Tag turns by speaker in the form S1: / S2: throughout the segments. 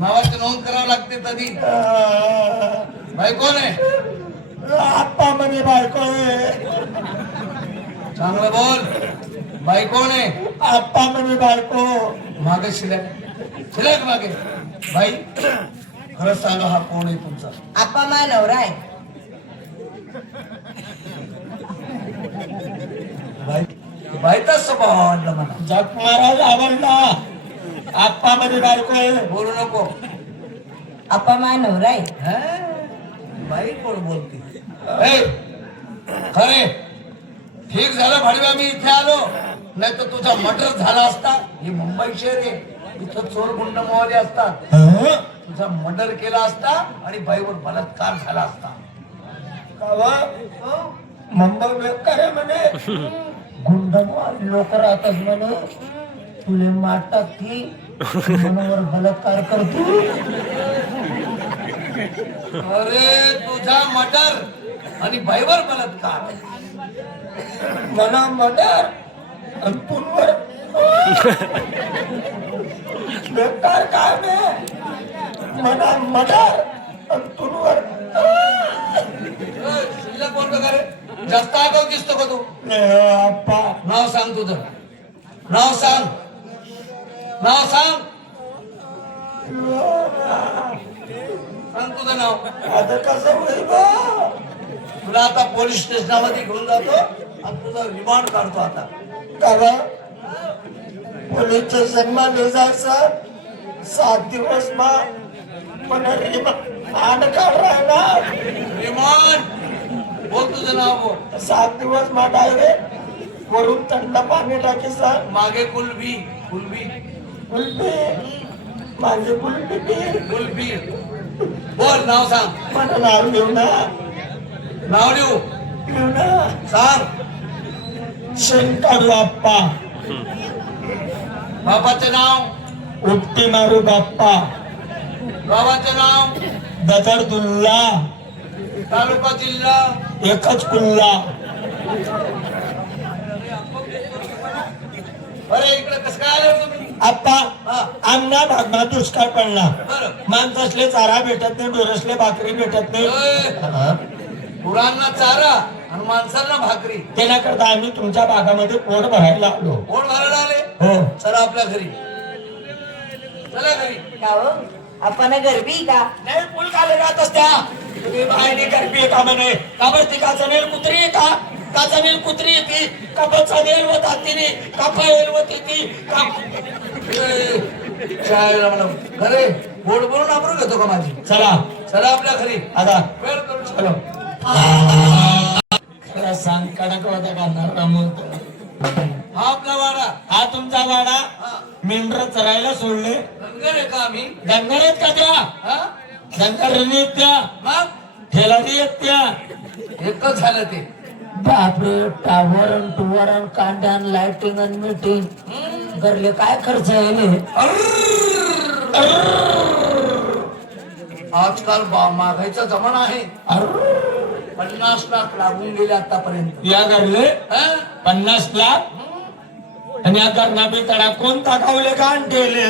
S1: नावाची नोंद करावी लागते तरी बाई कोण आहे?
S2: आप्पा म्हणे बायको आहे.
S1: चांगलं बोल. बाई कोण आहे?
S2: आप्पा म्हणे बायको.
S1: मागे शिलक शिलक मागे. बाई खरं सांगा हा कोण आहे तुमचा?
S3: आप्पा मा नवरा आहे.
S1: बाई बाईचाच स्वभाव आवडला मला.
S2: जग महाराज आवडला. आप्पा म्हणे बायको आहे.
S1: बोलू नको.
S3: आप्पा मा नवरा आहे
S1: हा? बाई कोण बोलते? ए, खरे. ठीक झालं भाडव्या मी इथे आलो. नाही तर तुझा मर्डर झाला असता. ही मुंबई शहर आहे. इथं चोर गुंड मोहले असतात.
S2: हं?
S1: तुझा मर्डर केला असता आणि बाईवर बलात्कार झाला असता.
S2: कावा? मुंबई बेकार आहे म्हणे. गुंडमार लोक राहतात म्हणे. तुले मारतात की मनावर बलात्कार करतो.
S1: अरे तुझा मर्डर आणि बाईवर बलात्कार.
S2: मना मदर आणि पुनवर. बेकार काम आहे. मना मदर आणि पुनवर.
S1: ए, शिल्लक बोलतो का रे? जास्त आगाऊ दिसतो का तू? नाव सांग तुझं. नाव सांग. नाव सांग सांग तुझं नाव
S2: आता कसं होईल बा?
S1: तुला आता पोलीस स्टेशनामध्ये घेऊन जातो आणि तुझा रिमांड काढतो आता।
S2: कावा पोलीस स्टेशनमा ले जायचं सात दिवस मा पण आण काढ राहणार
S1: रिमांड बोल तुझं नाव बोल
S2: सात दिवस मा डायरेक्ट वरून थंड पाणी टाकीचं
S1: मागे कुलबी कुलबी
S2: कुल्फी माझे कुल्फी पी
S1: बोल नाव सांग
S2: मला नाव लिहू ना
S1: नाव लिहू
S2: लिहू ना
S1: सांग
S2: शंकर बाप्पा
S1: बापाचं नाव
S2: उपटी मारू बाप्पा
S1: बाबाचं नाव
S2: ददरदुल्ला
S1: तालुका जिल्हा
S2: एकच कुल्ला
S1: अरे इकडे कसं काय आलं तुम्ही हा.
S2: आमना भागमा दुष्काळ पडला माणसासले चारा भेटत नाही डोरसले भाकरी भेटत नाही. हा.
S1: गुरांना चारा आणि माणसांना भाकरी.
S2: त्याच्याकरता आम्ही तुमच्या भागामध्ये पोट भरायला आलो
S1: कोण भरायला आले?
S2: हो.
S1: चला आपल्या घरी. चला घरी.
S3: का हो आपण गरबी का?
S2: नाही पूल काले राहत असत्या. तुम्ही बाहेर गरबी का म्हणे? का बरं ती का जमेल कुत्री का? का जमेल कुत्री आहे ती. का बचा नेल व तातीने का पायल व ती का
S1: अरे चायला म्हणा बोलून आपण घेतो का माझी
S2: चला
S1: चला आपल्या घरी
S2: आता
S1: वेळ
S2: चलो खरं सांग कडक होता का
S1: हा आपला वाडा
S2: हा तुमचा वाडा मेंढर चरायला सोडले
S1: धनगर आहे का आम्ही
S2: डंगर आहेत का त्या
S1: हा
S2: डंगर त्या
S1: मग
S2: ठेला आहेत त्या
S1: एकच झालं ते
S2: बापरे टावर आणि टुवर आणि कांड्या आणि लाइटिंग आणि मीटिंग घरले काय खर्च आहे
S1: आजकाल बा- महागाईचा जमाना आहे पन्नास लाख लागून गेले आतापर्यंत
S2: या घडले
S1: हा?
S2: पन्नास लाख आणि या घरना तडा कोण टाकावले का आणि ठेवले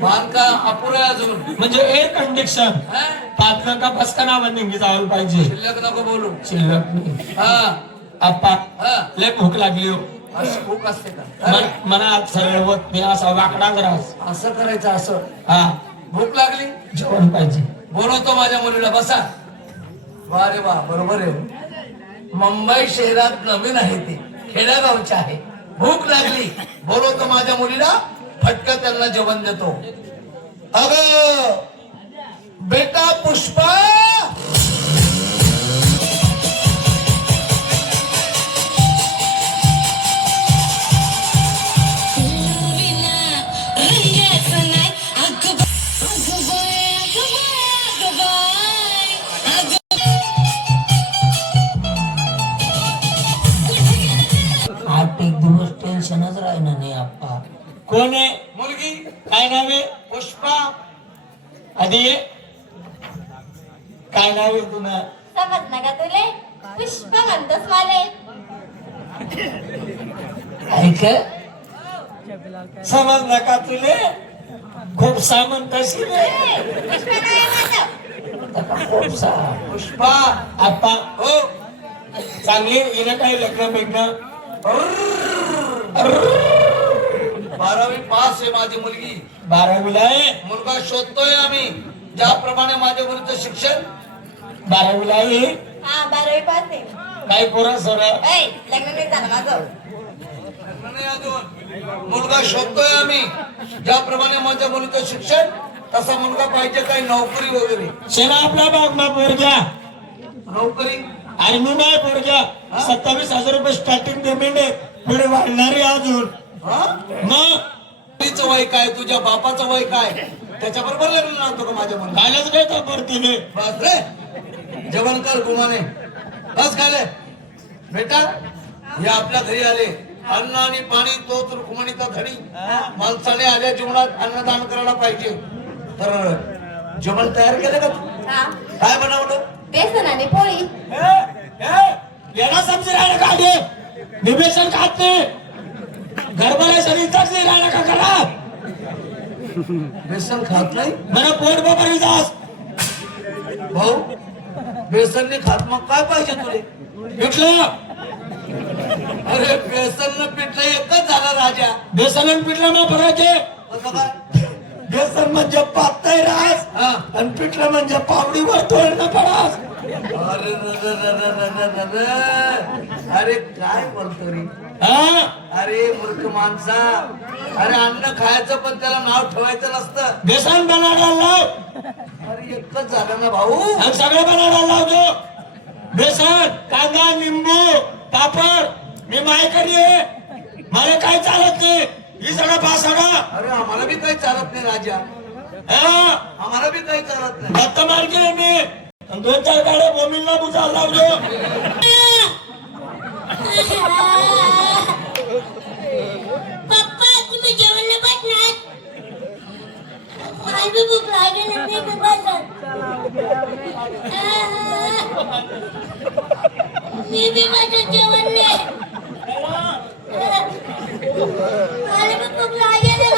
S1: बांधकाम अपुरं अजून
S2: म्हणजे एअर कंडिक्शन पाच का बसका नाव निघी जावं पाहिजे
S1: शिल्लक नको बोलू
S2: शिल्लक
S1: हा
S2: आप्पा
S1: हा
S2: लय भूक लागली हो
S1: खूप असते का?
S2: मन- मनात होत नाही असा वाकडा ग्रास
S1: असं करायचं असं?
S2: हा.
S1: भूक लागली?
S2: जेवण पाहिजे.
S1: बोलवतो माझ्या मुलीला बसा. वा रे वा बरोबर आहे. मुंबई शहरात नवीन आहे ते. खेड्यागावचे आहे. भूक लागली. बोलवतो माझ्या मुलीला फटका त्यांना जेवण देतो. अग बेटा पुष्पा!
S2: कोण आहे?
S1: मुलगी?
S2: काय नाव आहे?
S1: पुष्पा?
S2: आधी. काय नाव आहे तुला?
S4: समज ना का तुले? पुष्प म्हणतोस माले.
S1: ऐक.
S2: समजलं का तुले? खूप सामान तशी
S1: पुष्पा
S2: आता
S1: हो.
S2: चांगली हिनं काही लग्न बिग्न
S1: बारावी पास आहे माझी मुलगी.
S2: बारावीला आहे.
S1: मुलगा शोधतोय आम्ही. ज्याप्रमाणे माझ्या मुलीचं शिक्षण.
S2: बारावीला आहे.
S3: हा बारावी पास आहे.
S2: काय पोरा सोरा
S3: ऐ, लग्न नाही झालं माझं.
S1: लग्न नाही अजून. मुलगा शोधतोय आम्ही. ज्याप्रमाणे माझ्या मुलीचं शिक्षण तसा मुलगा पाहिजे काही नोकरी वगैरे.
S2: शेना आपला बाग मा पोरग्या.
S1: नोकरी?
S2: आणि मी नाही पोरग्या. सत्तावीस हजार रुपये स्टार्टिंग पेमेंट आहे. पुढे वाढणारे अजून.
S1: हा?
S2: मग
S1: मुलीचं वय काय? तुझ्या बापाचं वय काय? त्याच्या बरोबर लग्न लावतो का माझ्या मुलीला?
S2: कालच काय तर पडतीने
S1: बस रे. जेवण कर गुमाने. बस खाले. बेटा हे आपल्या घरी आले. अन्न आणि पाणी तोच रुक्मणीचा धणी. माणसाने आल्या जीवनात अन्नदान करायला पाहिजे. तर जेवण तयार केलं का तू?
S3: हा.
S1: काय बनवलं?
S3: बेसन आणि पोळी
S2: येणा समजी राहिलं का दे निवेशन खात नाही. गरबाला शरीरचाच नाही राहिलं का करा
S1: बेसन खात नाही?
S2: मला पोट बाबा जास
S1: भाऊ बेसनने खात मग काय पाहिजे तुले?
S2: भेटलं.
S1: अरे बेसन पिठलं एकच झालं राजा.
S2: बेसन पिठलं मग फरक आहे बेसन म्हणजे पातळ रास
S1: हा.
S2: आणि पिठलं म्हणजे पावडीवर तोडणं पडास.
S1: अरे. अरे काय बोलतो रे?
S2: हा?
S1: अरे मूर्ख माणसा. अरे अन्न खायचं पण त्याला नाव ठेवायचं नसतं.
S2: बेसन बनाडा लाव
S1: अरे एकच झालं ना भाऊ.
S2: सगळं बनाडा लावतो. बेसन कांदा लिंबू पापड. मी मायकडे मला काय चालत नाही. ही सगळं पासडा.
S1: अरे आम्हाला बी काही चालत नाही राजा.
S2: हा?
S1: आम्हाला बी काही चालत नाही.
S2: भक्त मार्गे मी. दोन चार गाड्या बोमीला बुजायला लावतो.
S5: पप्पा तुम्ही जेवण भूक लागली मी जेवण नाही मला भूक लागली.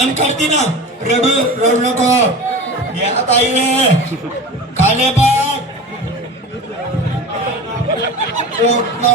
S2: मन करती ना। रडू रडू नको। या ताई काले बाग पोटला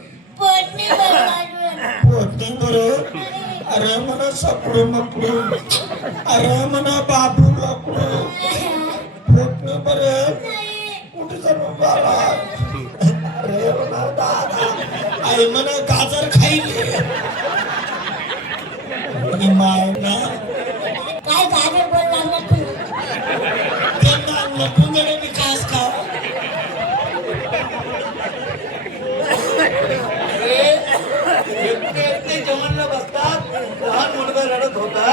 S5: पोटी
S2: बरं अरे म्हणा सपडू मपडू अरे म्हणा बाबू लपडू पोटने बरं. कुठे जाणू बाळा? अरे म्हणा दादा. आई म्हणा गाजर खाईले ही माय होता है